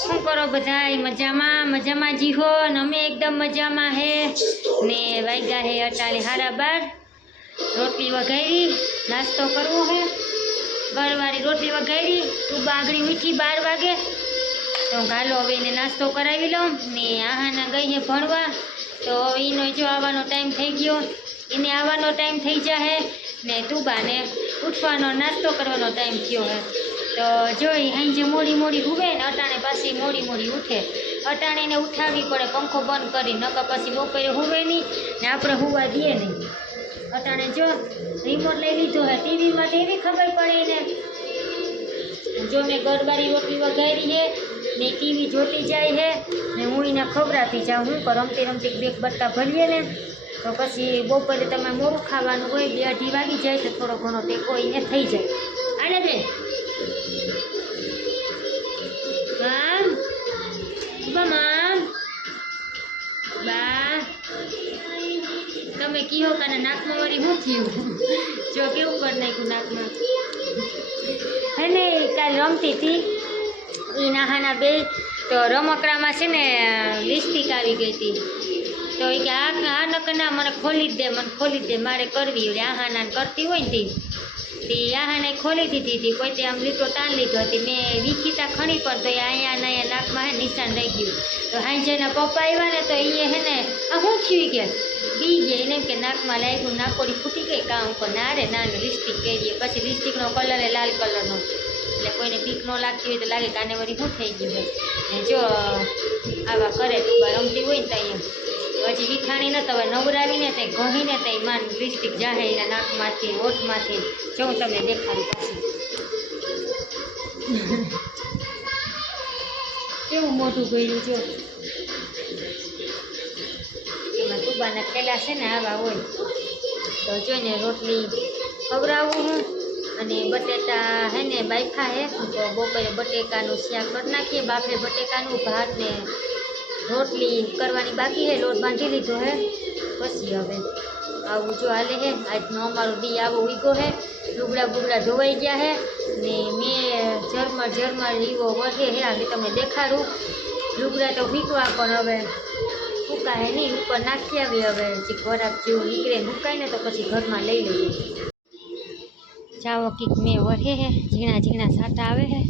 શું કરો બધાય? મજામાં જી હો ને? અમે એકદમ મજામાં હે ને વાગ્યા હે 12:30। રોટલી વઘારી, નાસ્તો કરવો હે, ઘરવાળી રોટલી વઘારી, તું બાગડી મીઠી 12 વાગે તો ગાલો હવે એને નાસ્તો કરાવી લઉં ને આહાના ગઈ હે ભણવા તો એનો જો આવવાનો ટાઈમ થઈ ગયો, એને આવવાનો ટાઈમ થઈ જાહે ને તુબાને ઉઠવાનો નાસ્તો કરવાનો ટાઈમ થયો હે તો જોઈ હાંજે મોડી હુવે ને અટાણે પાછી મોડી ઉઠે। અટાણે એને ઉઠાવવી પડે પંખો બંધ કરી, નકર પછી બપોરે હુવે નહીં ને આપણે હુવા દઈએ નહીં। અટાણે જો રિમોટ લઈ લીધો હે ટીવીમાં, એવી ખબર પડે ને જો મેં ગરબારી રોટલી વઘારી હે ને ટીવી જોતી જાય હે ને હું એને ખવડાવતી જાઉં। હું કર રમતી બે બટકા ભરીએ ને તો પછી બપોરે તમે મોડું ખાવાનું હોય 2-2:30 વાગી જાય તો થોડો ઘણો ટેકો એને થઈ જાય। આને બેન મામ બા તમે કીહો કાને નાકમાં વળી શું થયું? જો કેવું કરી નાખ્યું નાકમાં હે ને। કાલ રમતી હતી એ નાહાના બે તો રમકડામાં છે ને લિપસ્ટિક આવી ગઈ હતી તો એ કે આ નકર ના મને ખોલી દે મારે કરવી હોય। આહાના કરતી હોય ને તે આહાને ખોલી દીધી હતી, કોઈ તે આમ લીટો તાણ લીધો હતી, મેં વિખીતા ખણી પણ તો અહીંયા નાકમાં હે નિશાન રહી ગયું તો હાંજેના પપ્પા આવ્યા ને તો એ હે ને આ શું થયું કે બી ગયા એને એમ કે નાકમાં લાગ્યું, નાકોડી ફૂટી ગઈ કામ ઉપર ના રે ના લિપસ્ટિક કરીએ પછી લિપસ્ટિકનો કલર એ લાલ કલરનો એટલે કોઈને બીક ન લાગતી હોય તો લાગે કાને વળી શું થઈ ગયું હોય ને જો આવા કરે તો રમતી હોય ને તો અહીંયા હજી વિખાણી ન તો હવે નવરાવીને ત્યાં ગહીને ત્યાં માન લિપસ્ટિક જાહે એના નાકમાંથી ઓઠમાંથી જો હું તમને દેખાડું પાછી કેવું મોઢું ગયું જો એમાં તુબાના ખેલા છે ને આવા હોય તો જોઈને રોટલી ખવડાવું હું અને બટેટા હે ને બાફા હે તો બપોરે બટેકાનું શાક કરી નાખીએ, બાફે બટેકાનું ભાત ને રોટલી કરવાની બાકી હે, લોટ બાંધી લીધો હે પછી હવે આવું જો હાલે હે। આજનો અમારો દી આવો ઉગ્યો હે, લુગડા ધોવાઈ ગયા હે ને મેં ઝરમર રીવો વધે હે આજે તમને દેખાડું। લુગડા તો વીકવા પણ હવે ફૂકાય નહીં, ઉપર નાખી આવી હવે જે ખોરાક જેવું નીકળે મૂકાય ને તો પછી ઘરમાં લઈ લઈએ। જાવો કીક મેં વઢે હે, ઝીણા સાટા આવે હે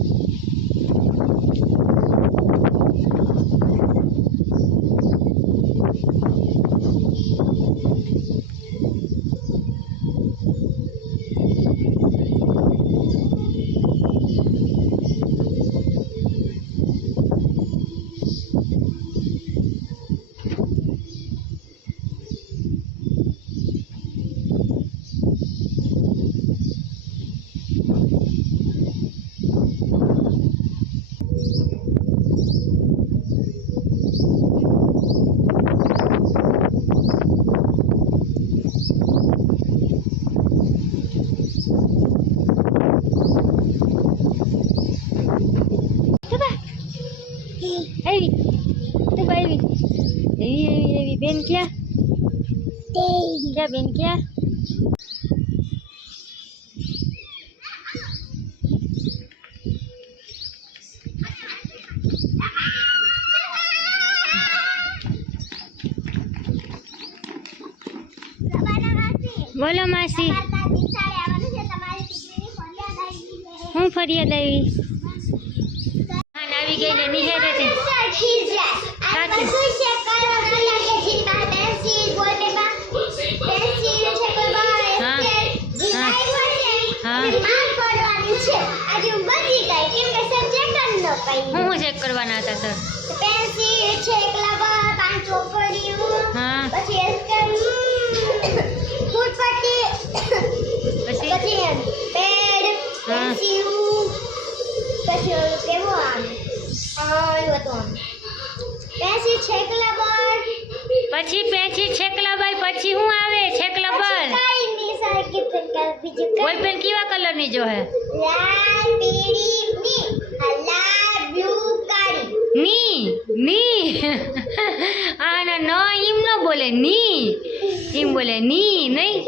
એવી બેન ક્યાં બેન ક્યાં બોલો માસી હું ફરિયાદ આવી આવી ગઈ ને નિહેરે છે હું ચેક કરવાના હતા સર? પેન્સિલ છે, રબર, 5 ચોપડીઓ, હા પછી ફૂટપટ્ટી, પછી પેડ, પેન્સિલ, પછી કેવો આમ હતું પેન્સિલ છે, રબર, પછી પેન્સિલ છેકલાબાઈ પછી શું આવે? છેકલાબર બોલપેન કેવા કલરની જો હે? લાલ, પીળી, લાલ, બ્લુ, કાળી ની આના ન એમ ન બોલે ની એમ બોલે ની નહીં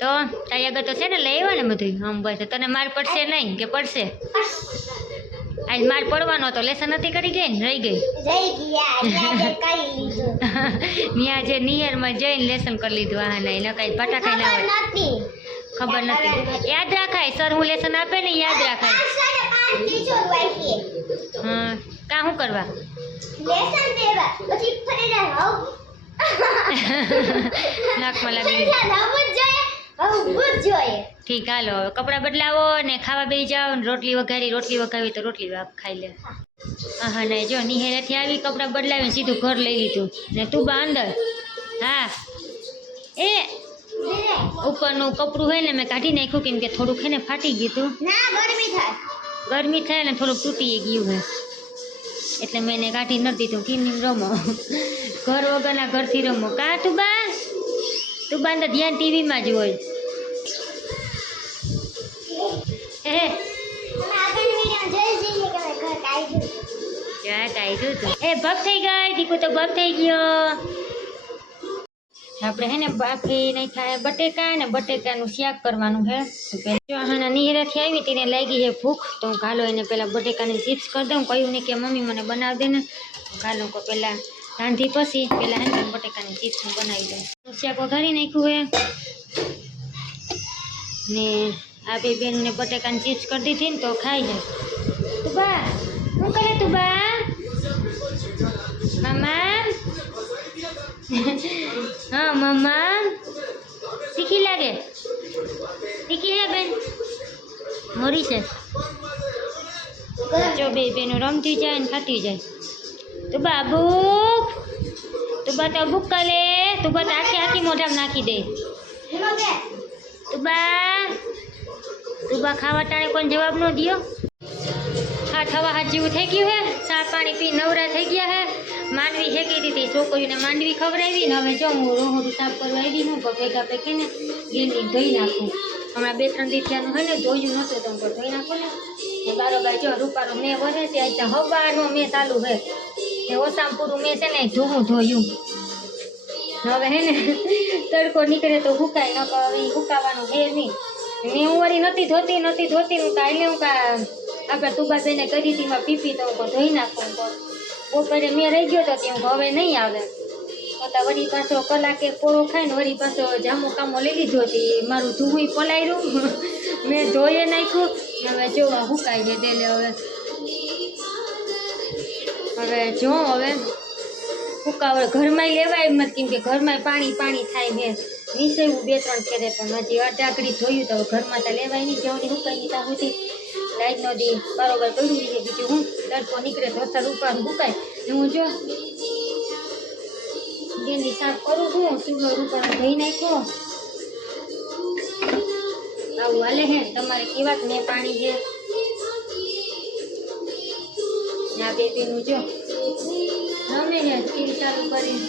તો તારી આગળ તો છે ને લઈ આવ્યા ને બધું આમ બસ તને માર પડશે નહીં કે પડશે? આજ માર પડવાનો તો લેસન નથી કરી ગઈ ને રહી ગઈ જઈ ગયા આજે કરી લીધું ન્યા જે નિયરમાં જઈને લેસન કરી લીધું હા નહીં ન કાંઈ ભાટા ખાઈ ના હોય નથી ખબર નથી યાદ રાખાય સર હું લેસન આપે ને યાદ રાખાય 5:30 થી શરૂ હા કા શું કરવા લેસન દેવા પછી ફરી જાવ નાકમાં લાગી જોઈએ ઠીક હાલો હવે કપડાં બદલાવો ને ખાવા બેસી જાઓ ને રોટલી વઘાવી તો રોટલી ખાઈ લે હા નહીં જો નિહેરેથી આવી કપડાં બદલાવીને સીધું ઘર લઈ લીધું ને તું બા અંદર હા એ ઉપરનું કપડું હોય ને મેં કાઢી નાખ્યું કેમ કે થોડુંક હે ને ફાટી ગયું હતું ના ગરમી થાય ને થોડુંક તૂટી ગયું હે એટલે મેં એને કાઢી નથી દીધું કેમ રમો ઘર વગરના ઘરથી રમો કા તું બા અંદર ધ્યાન ટીવીમાં જ હોય એ ભગ થઈ ગઈ દીકુ તો ભગ થઈ ગયો આપણે હે ને બાફી નહીં થાય બટેકા ને બટેકાનું શાક કરવાનું છે જો હા નિહેરાથી આવી તેને લાગી છે ભૂખ તો હું ઘાલો એને પહેલાં બટેકાની ચિપ્સ કરી દઉં કહ્યું નહીં કે મમ્મી મને બનાવી દે ને ઘાલો કો પહેલાં રાંધી પછી પહેલાં હે ને બટેકાની ચિપ્સ હું બનાવી દઉં શાક વઘારી નાખ્યું હે ને આ બે બેનને બટેકાની ચિપ્સ કરી દીધી ને તો ખાઈ જાય તું બા શું કરે તું બા મામા હા મમ્મા તીખી લાગે તીખી હે બેન મોરી છે જો બે બેનો રમતી જાય ને ખાતી જાય તું બાબુ તું બા તો બુક કરે તું બા આખી મોઢામાં નાખી દે તું બા ખાવા ટાણે કોઈ જવાબ ન દ્યો હા થવા હાથ જેવું થઈ ગયું હે ચા પાણી પી નવરા થઈ ગયા હે માંડવી શેકી દીધી છોકરીઓને માંડવી ખવડાવી ને હવે જો હું રોહડું સાફ કરવા આવી હું ભેગા પૈકી ને ગીરની ધોઈ નાખું હમણાં 2-3 દી થયાનું હોય ને ધોયું નહોતું તો હું ધોઈ નાખું ને બારોબાર જો રૂપારું મેં વધે છે આજે હવાનો મેં ચાલુ હે ને ઓછામાં પૂરું મેં છે ને ધોયું હવે હે ને તડકો નીકળે તો હુકાય ન હવે હુકાવાનું હે નહીં મેં હું વળી નથી ધોતી હું કાલે હું આપણે તુબા બેને કરી હતી પીપી તો હું ધોઈ નાખું બપોરે મેં રહી ગયો તો ત્યાં હવે નહીં આવે તો વળી પાછો કલાકે પોળો ખાય ને વળી પાછો જામો કામો લઈ લીધો હતી મારું ધુવું પલાયરું મેં ધોઈએ નાખ્યું હવે જો હુકાઈ છે ડેલે હવે હુકાવે ઘરમાં લેવાય મત કેમ કે ઘરમાં પાણી થાય છે નીચેવું 2-3 ખેરે પણ હજી અડાકડી ધોયું તો ઘરમાં તો લેવાય નહીં જેવડી હુકાઈ નહીં ત્યાં સુધી લાઈટ નો દી બરોબર પડ્યું છે બીજું હું તડકો નીકળે તો અસર રૂપારું હુકાય ને હું જો ગેંદી સાફ કરું છું ચૂલો રૂપારો ધોઈ નાખ્યો આવું હાલે હે તમારે કેવાક ને પાણી છે આ બેબીનું જો રમે ને ટીવી ચાલુ કરી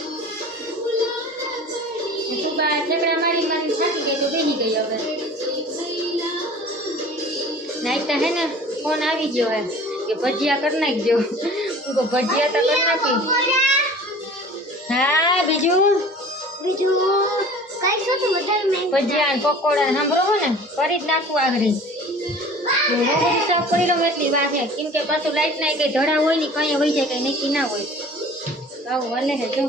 તું બા ઠેકડા મારી થાકી ગઈ તો બેસી ગઈ હવે નાઈતા હે ને ફોન આવી ગયો હે કે ભજીયા કરી નાખજો હું ભજીયા તો કરી નાખી હા બીજું કઈ શું ભજીયા ને પકોડા સાંભળો હો ને કરી જ નાખવું આગળ સાફ કરી લઉં એટલી વાત છે કેમ કે પાછું લાઈટ ના કઈ ધડા હોય ને કઈ હોય જાય કઈ નક્કી ના હોય આવું હાલે હે જો